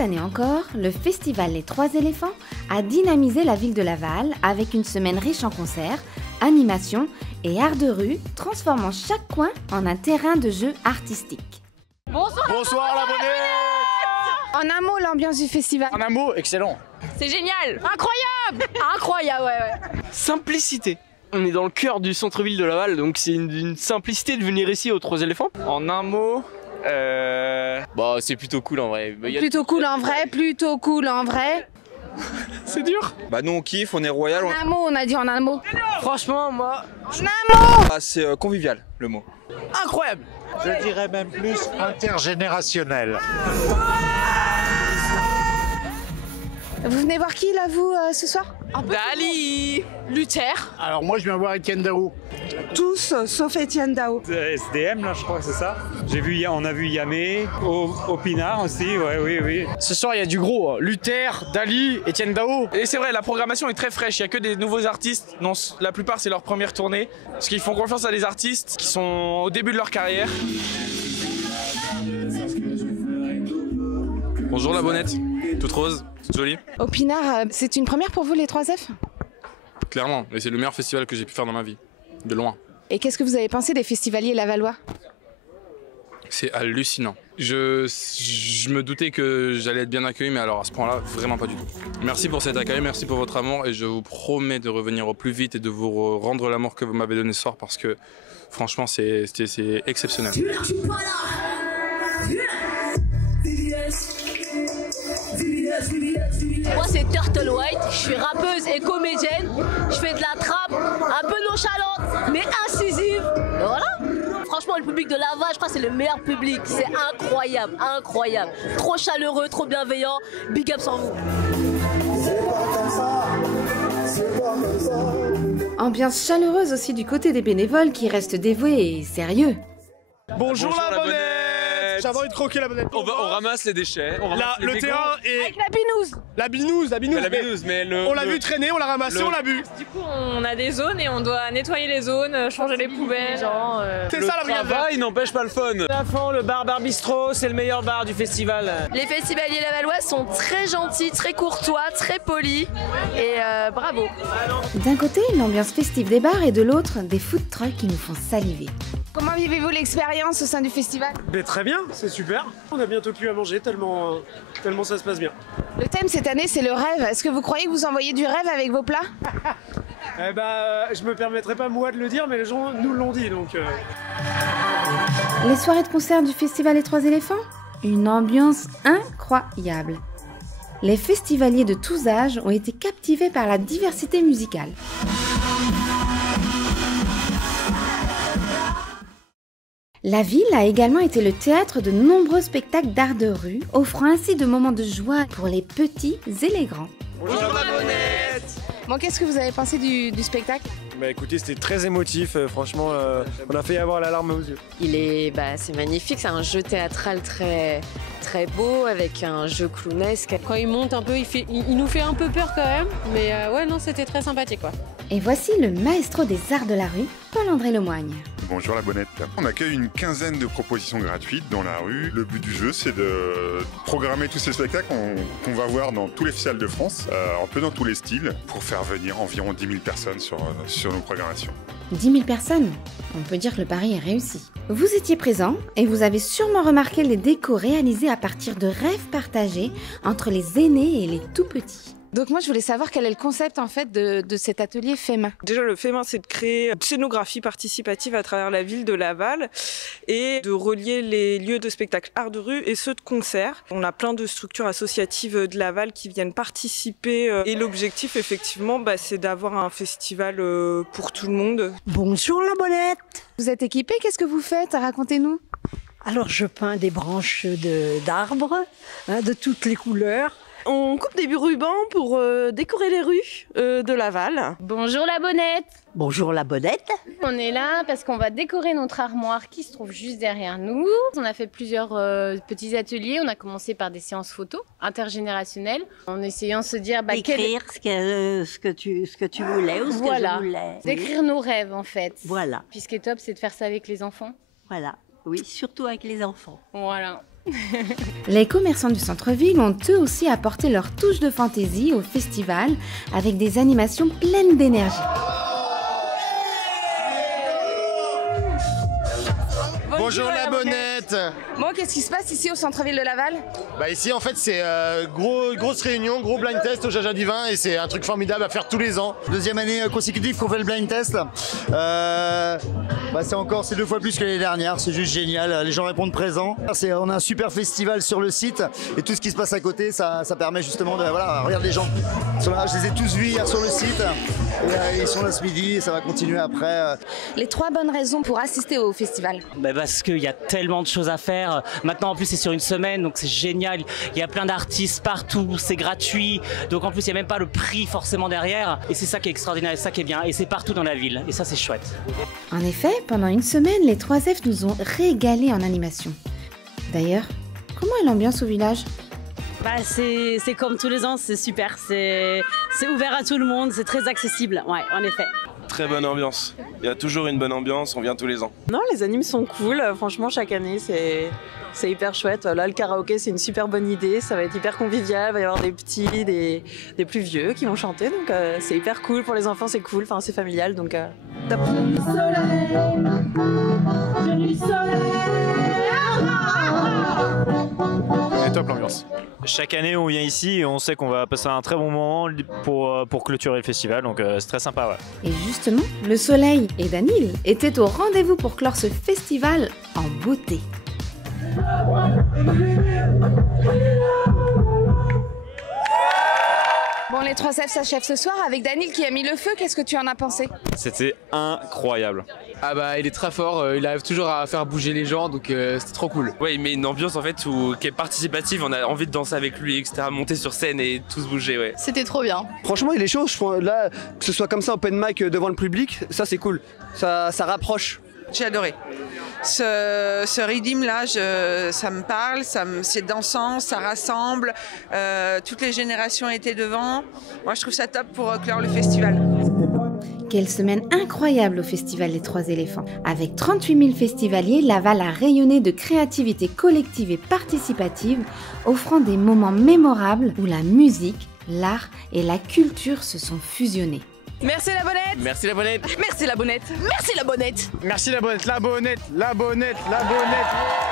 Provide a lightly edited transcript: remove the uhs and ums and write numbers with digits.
cette année encore, le festival Les Trois Éléphants a dynamisé la ville de Laval avec une semaine riche en concerts, animations et art de rue, transformant chaque coin en un terrain de jeu artistique. Bonsoir, la Bonnette. En un mot, l'ambiance du festival. En un mot, excellent. C'est génial. Incroyable. Incroyable, ouais. Simplicité. On est dans le cœur du centre-ville de Laval, donc c'est une simplicité de venir ici aux Trois Éléphants. En un mot, bah c'est plutôt cool en vrai. Plutôt cool en vrai. C'est dur. Bah nous on kiffe, on est royal. En un mot, on a dit en un mot. Franchement, moi, En un mot. Ah, c'est convivial le mot. incroyable. Je dirais même plus intergénérationnel. Vous venez voir qui là, vous, ce soir? Dali, Luther. Alors moi je viens voir Etienne Daou. Tous, sauf Etienne Dao. SDM là je crois que c'est ça. On a vu Yamé, Opinard aussi, oui. ce soir il y a du gros. Luther, Dali, Etienne Dao. Et c'est vrai, la programmation est très fraîche. Il y a que des nouveaux artistes. Non, la plupart c'est leur première tournée, parce qu'ils font confiance à des artistes qui sont au début de leur carrière. Bonjour la Bonnette, toute rose, toute jolie. Opinard, c'est une première pour vous, les 3F? Clairement, et c'est le meilleur festival que j'ai pu faire dans ma vie, de loin. Et qu'est-ce que vous avez pensé des festivaliers lavallois? C'est hallucinant. Je me doutais que j'allais être bien accueilli, mais alors à ce point-là, vraiment pas du tout. Merci pour cet accueil, merci pour votre amour, et je vous promets de revenir au plus vite et de vous rendre l'amour que vous m'avez donné ce soir, parce que franchement, c'est exceptionnel. Moi c'est Turtle White, je suis rappeuse et comédienne, je fais de la trappe, un peu nonchalante mais incisive. Et voilà. Franchement le public de Laval, je crois que c'est le meilleur public, c'est incroyable, incroyable. Trop chaleureux, trop bienveillant, big up sans vous. Ambiance chaleureuse aussi du côté des bénévoles qui restent dévoués et sérieux. Bonjour la Bonnette. J'avais envie de croquer la Bonnette. On ramasse les déchets. Là, le terrain est... Avec la binouse. La binouse, Mais on l'a vu traîner, on l'a ramassé, on l'a bu. Du coup on a des zones et on doit nettoyer les zones, changer les poubelles. C'est ça la brigade verte. Il n'empêche pas le fun. À fond, le bar Bistrot, c'est le meilleur bar du festival. Les festivaliers lavallois sont très gentils, très courtois, très polis et bravo. D'un côté, l'ambiance festive des bars et de l'autre, des food trucks qui nous font saliver. Comment vivez-vous l'expérience au sein du festival? Très bien, c'est super. On a bientôt plus à manger tellement ça se passe bien. Le thème cette année, c'est le rêve. Est-ce que vous croyez que vous envoyez du rêve avec vos plats? Je me permettrai pas moi de le dire, mais les gens nous l'ont dit donc. Les soirées de concert du festival Les Trois Éléphants? Une ambiance incroyable. Les festivaliers de tous âges ont été captivés par la diversité musicale. La ville a également été le théâtre de nombreux spectacles d'art de rue, offrant ainsi de moments de joie pour les petits et les grands. Bonjour la Bonnette. Bon, qu'est-ce que vous avez pensé du spectacle? Écoutez, c'était très émotif, franchement, on a failli avoir la larme aux yeux. C'est magnifique, c'est un jeu théâtral très beau avec un jeu clownesque. Quand il monte un peu, il nous fait un peu peur quand même, mais ouais non, c'était très sympathique quoi. Et voici le maestro des arts de la rue, Paul-André Lemoigne. Bonjour la Bonnette. On accueille une quinzaine de propositions gratuites dans la rue. Le but du jeu, c'est de programmer tous ces spectacles qu'on va voir dans tous les festivals de France, un peu dans tous les styles, pour faire venir environ 10 000 personnes sur nos programmations. 10 000 personnes? On peut dire que le pari est réussi. Vous étiez présent et vous avez sûrement remarqué les décos réalisés à partir de rêves partagés entre les aînés et les tout-petits. Donc moi je voulais savoir quel est le concept en fait de cet atelier fait main. Déjà le fait main c'est de créer une scénographie participative à travers la ville de Laval et de relier les lieux de spectacle art de rue et ceux de concert. On a plein de structures associatives de Laval qui viennent participer et l'objectif effectivement c'est d'avoir un festival pour tout le monde. Bonjour la Bonnette. Vous êtes équipés, qu'est-ce que vous faites? Racontez-nous. Alors je peins des branches d'arbres de toutes les couleurs. On coupe des rubans pour décorer les rues de Laval. Bonjour la Bonnette. Bonjour la Bonnette. On est là parce qu'on va décorer notre armoire qui se trouve juste derrière nous. On a fait plusieurs petits ateliers. On a commencé par des séances photos intergénérationnelles en essayant de se dire écrire ce que tu voulais ou ce que je voulais. D'écrire nos rêves en fait. Voilà. Puis ce qui est top, c'est de faire ça avec les enfants. Voilà. Oui, surtout avec les enfants. Voilà. Les commerçants du centre-ville ont eux aussi apporté leur touche de fantaisie au festival avec des animations pleines d'énergie. Bonjour la bonnette. Bon, qu'est-ce qui se passe ici au centre-ville de Laval? Bah ici en fait c'est grosse réunion, gros blind test au Jaja du Vin et c'est un truc formidable à faire tous les ans. Deuxième année consécutive qu'on fait le blind test. C'est 2 fois plus que l'année dernière, c'est juste génial, les gens répondent présents. On a un super festival sur le site et tout ce qui se passe à côté ça permet justement de... Voilà, regarde les gens, je les ai tous vus hier sur le site et ils sont là ce midi et ça va continuer après. Les 3 bonnes raisons pour assister au festival. Parce qu'il y a tellement de choses à faire. Maintenant en plus c'est sur une semaine donc c'est génial. Il y a plein d'artistes partout, c'est gratuit. Donc en plus il n'y a même pas le prix forcément derrière. Et c'est ça qui est extraordinaire, c'est ça qui est bien. Et c'est partout dans la ville. Et ça c'est chouette. En effet, pendant une semaine, les 3F nous ont régalés en animation. D'ailleurs, comment est l'ambiance au village ? C'est comme tous les ans, c'est super. C'est ouvert à tout le monde, c'est très accessible. Ouais, en effet. Très bonne ambiance. Il y a toujours une bonne ambiance, on vient tous les ans. Non, les animes sont cool. Franchement, chaque année, c'est hyper chouette. Là, le karaoké, c'est une super bonne idée. Ça va être hyper convivial. Il va y avoir des petits, des plus vieux qui vont chanter. Donc, c'est hyper cool. Pour les enfants, c'est cool. Enfin, c'est familial. Donc, top. C'est top l'ambiance. Chaque année, on vient ici et on sait qu'on va passer un très bon moment pour clôturer le festival, donc c'est très sympa. Ouais. Et justement, le soleil et Danil étaient au rendez-vous pour clore ce festival en beauté. Bon, les 3F s'achèvent ce soir avec Danil qui a mis le feu. Qu'est-ce que tu en as pensé? C'était incroyable. Ah bah il est très fort, il arrive toujours à faire bouger les gens, donc c'était trop cool. Ouais, il met une ambiance en fait qui est participative, on a envie de danser avec lui, etc. Monter sur scène et tous bouger, ouais. C'était trop bien. Franchement il est chaud, là, que ce soit comme ça open mic devant le public, ça c'est cool, ça rapproche. J'ai adoré. Ce rythme là, ça me parle, c'est dansant, ça rassemble, toutes les générations étaient devant. Moi je trouve ça top pour clore le festival. Quelle semaine incroyable au Festival des Trois Éléphants. Avec 38 000 festivaliers, Laval a rayonné de créativité collective et participative, offrant des moments mémorables où la musique, l'art et la culture se sont fusionnés. Merci la bonnette. Merci la bonnette. Merci la bonnette. Merci la bonnette. Merci la bonnette, la bonnette, la bonnette, la bonnette.